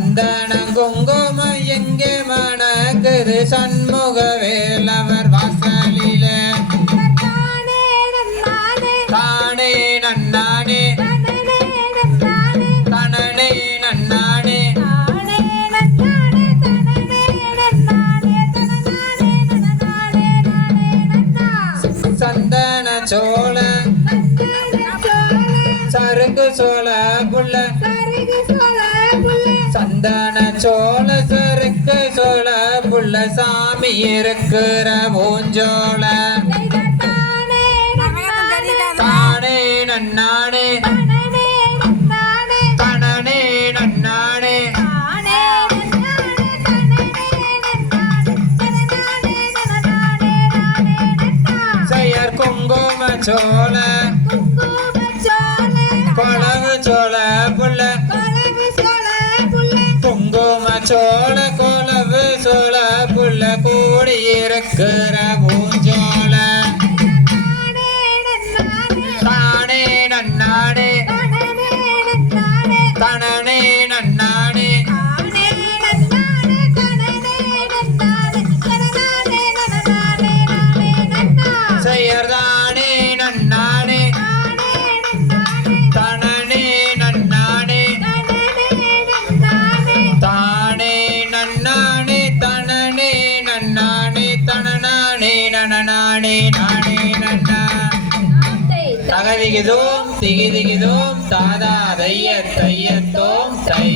சந்தனம் குங்குமம் எங்கே மணக்குது சண்முக வேலவர் வாசலில தானே நன்னானே தனனே நன்னானே சந்தன சோழ சருக்கு சோழ புள்ள சந்தன சோழ சருக்கு சோழ புள்ள சாமி இருக்கிற பூஞ்சோழ தானே நன்னானே தனனே நன்னானே செயற் குங்கும சோழ கொளவு சோழ புள்ள குங்கும சோழ கொளவு சோழ புள்ள கூடியிருக்கிற பூஞ்சோழ தானே நன்னானே தனனே நன்னானே செயற்தானே நன்னானே தனனே நன்னானே தானே நன்னானே தனனே நன்னானே தனனானே நனனானே நானே நன்னா தகதிகிதோம் திகிதிகிதோம் தாதா தைய தையத்தோம் தை